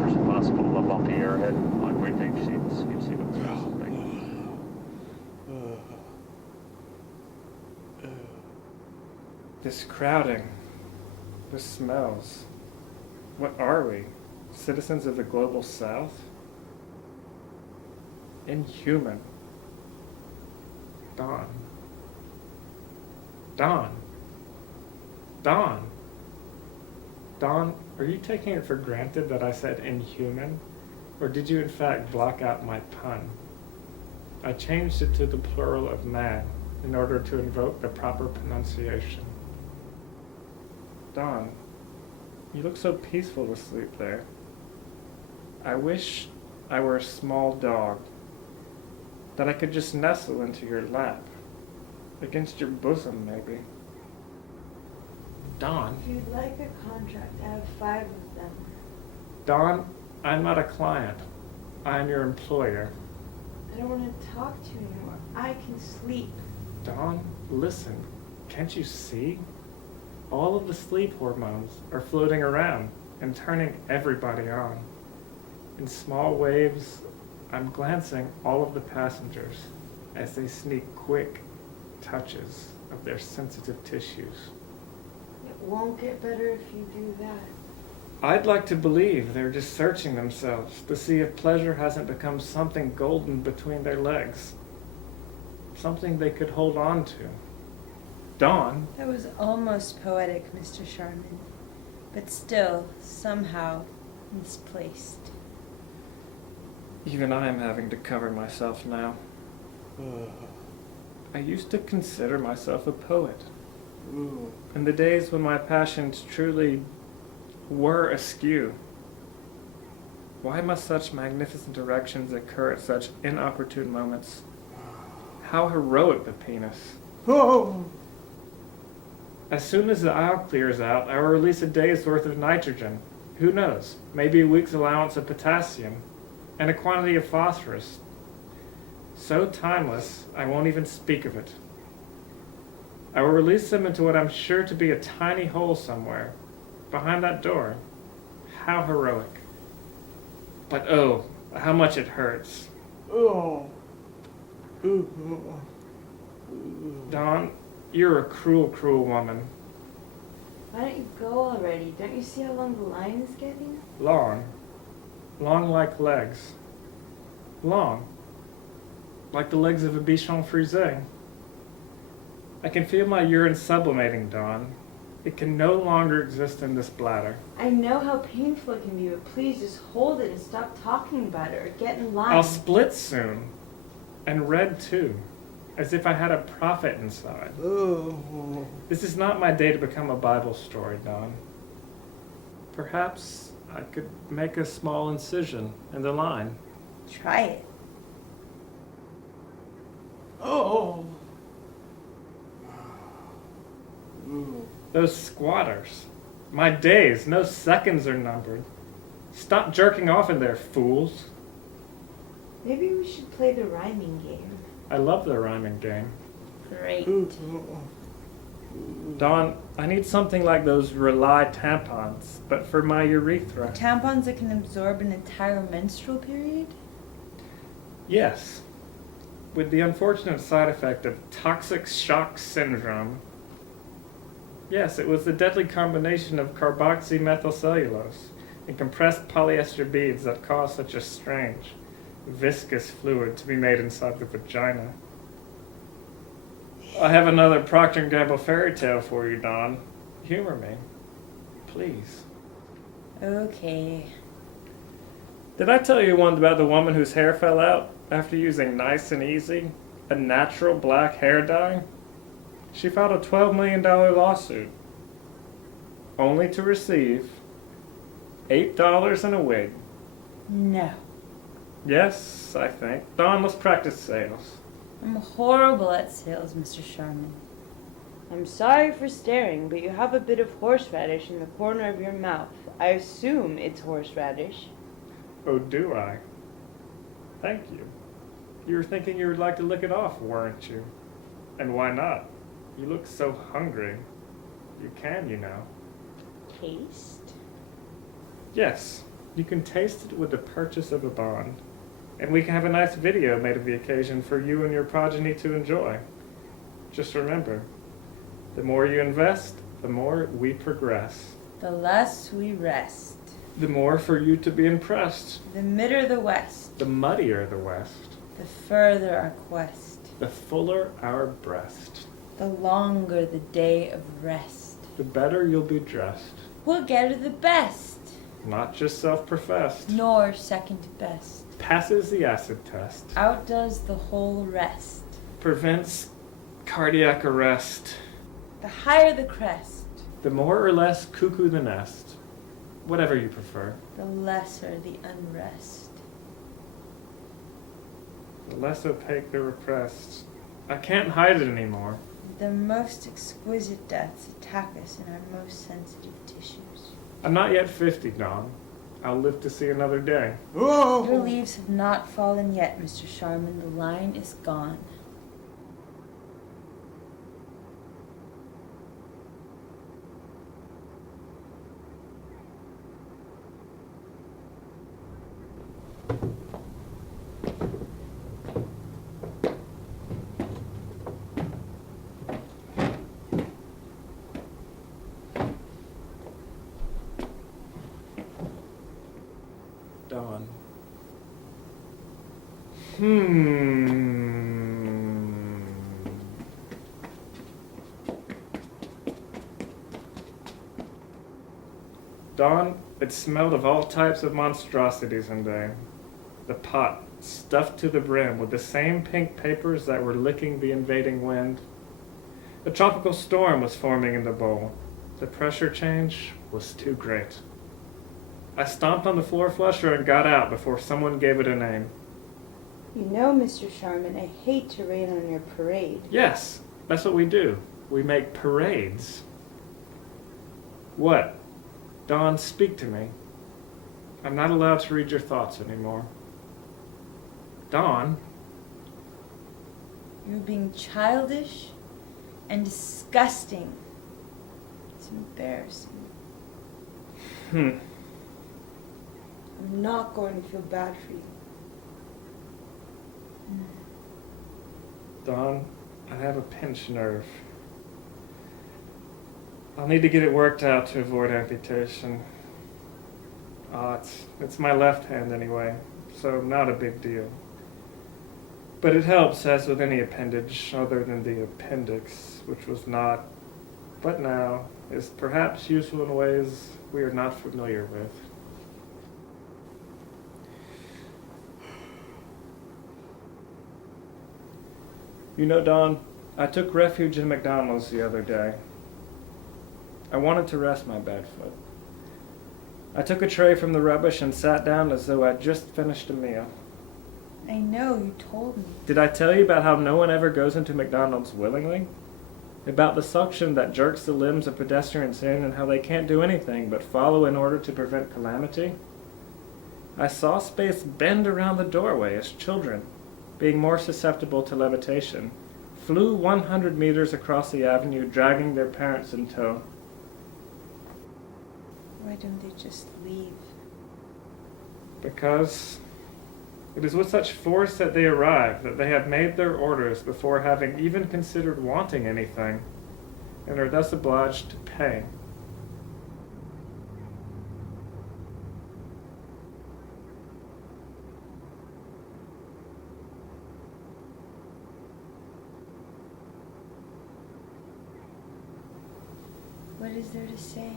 for some possible bumpy airhead on great big sheets. You see them through something. This crowding, the smells. What are we? Citizens of the global south? Inhuman. Dawn. Dawn. Dawn. Dawn, are you taking it for granted that I said inhuman? Or did you in fact block out my pun? I changed it to the plural of man in order to invoke the proper pronunciation. Dawn, you look so peaceful asleep there. I wish I were a small dog, that I could just nestle into your lap, against your bosom maybe. Dawn. If you'd like a contract, I have 5 of them. Dawn, I'm not a client. I'm your employer. I don't want to talk to you anymore. I can sleep. Dawn, listen. Can't you see? All of the sleep hormones are floating around and turning everybody on. In small waves, I'm glancing all of the passengers as they sneak quick touches of their sensitive tissues. It won't get better if you do that. I'd like to believe they're just searching themselves to see if pleasure hasn't become something golden between their legs. Something they could hold on to. Dawn. That was almost poetic, Mr. Charmin, but still, somehow, misplaced. Even I am having to cover myself now. I used to consider myself a poet. In the days when my passions truly were askew. Why must such magnificent erections occur at such inopportune moments? How heroic the penis. As soon as the aisle clears out, I will release a day's worth of nitrogen. Who knows? Maybe a week's allowance of potassium and a quantity of phosphorus. So timeless, I won't even speak of it. I will release them into what I'm sure to be a tiny hole somewhere, behind that door. How heroic. But oh, how much it hurts. Dawn, you're a cruel, cruel woman. Why don't you go already? Don't you see how long the line is getting? Long. Long like legs. Long. Like the legs of a bichon frisé. I can feel my urine sublimating, Dawn. It can no longer exist in this bladder. I know how painful it can be, but please just hold it and stop talking about it or get in line. I'll split soon. And red too. As if I had a prophet inside. This is not my day to become a Bible story, Dawn. Perhaps I could make a small incision in the line. Try it. Those squatters. My days, no seconds are numbered. Stop jerking off in there, fools. Maybe we should play the rhyming game. I love the rhyming game. Great. Dawn, I need something like those Rely tampons, but for my urethra. Tampons that can absorb an entire menstrual period? Yes. With the unfortunate side effect of toxic shock syndrome. Yes, it was the deadly combination of carboxymethylcellulose and compressed polyester beads that caused such a strange, viscous fluid to be made inside the vagina. I have another Procter & Gamble fairy tale for you, Dawn. Humor me. Please. Okay. Did I tell you one about the woman whose hair fell out after using Nice and Easy, a natural black hair dye? She filed a $12 million lawsuit, only to receive $8 in a wig. No. Yes, I think. Dawn, let's practice sales. I'm horrible at sales, Mr. Charmin. I'm sorry for staring, but you have a bit of horseradish in the corner of your mouth. I assume it's horseradish. Oh, do I? Thank you. You were thinking you would like to lick it off, weren't you? And why not? You look so hungry. You can, you know. Taste? Yes, You can taste it with the purchase of a bond. And we can have a nice video made of the occasion for you and your progeny to enjoy. Just remember, the more you invest, the more we progress. The less we rest. The more for you to be impressed. The midder the west. The muddier the west. The further our quest. The fuller our breast. The longer the day of rest. The better you'll be dressed. We'll get her the best. Not just self-professed. Nor second best. Passes the acid test. Outdoes the whole rest. Prevents cardiac arrest. The higher the crest. The more or less cuckoo the nest. Whatever you prefer. The lesser the unrest. The less opaque the repressed. I can't hide it anymore. The most exquisite deaths attack us in our most sensitive tissues. I'm not yet 50, Dawn. I'll live to see another day. Your leaves have not fallen yet, Mr. Charmin. The line is gone. Dawn. Dawn, it smelled of all types of monstrosities in there. The pot, stuffed to the brim with the same pink papers that were licking the invading wind. A tropical storm was forming in the bowl. The pressure change was too great. I stomped on the floor flusher and got out before someone gave it a name. You know, Mr. Charmin, I hate to rain on your parade. Yes, that's what we do. We make parades. What? Dawn, speak to me. I'm not allowed to read your thoughts anymore. Dawn? You're being childish and disgusting. It's embarrassing. I'm not going to feel bad for you. Dawn, I have a pinched nerve. I'll need to get it worked out to avoid amputation. It's my left hand anyway, so not a big deal. But it helps, as with any appendage, other than the appendix, which was not, but now, is perhaps useful in ways we are not familiar with. You know, Dawn, I took refuge in McDonald's the other day. I wanted to rest my bad foot. I took a tray from the rubbish and sat down as though I'd just finished a meal. I know, you told me. Did I tell you about how no one ever goes into McDonald's willingly? About the suction that jerks the limbs of pedestrians in and how they can't do anything but follow in order to prevent calamity? I saw space bend around the doorway as children, being more susceptible to levitation, flew 100 meters across the avenue, dragging their parents in tow. Why don't they just leave? Because it is with such force that they arrive, that they have made their orders before having even considered wanting anything, and are thus obliged to pay. What is there to say?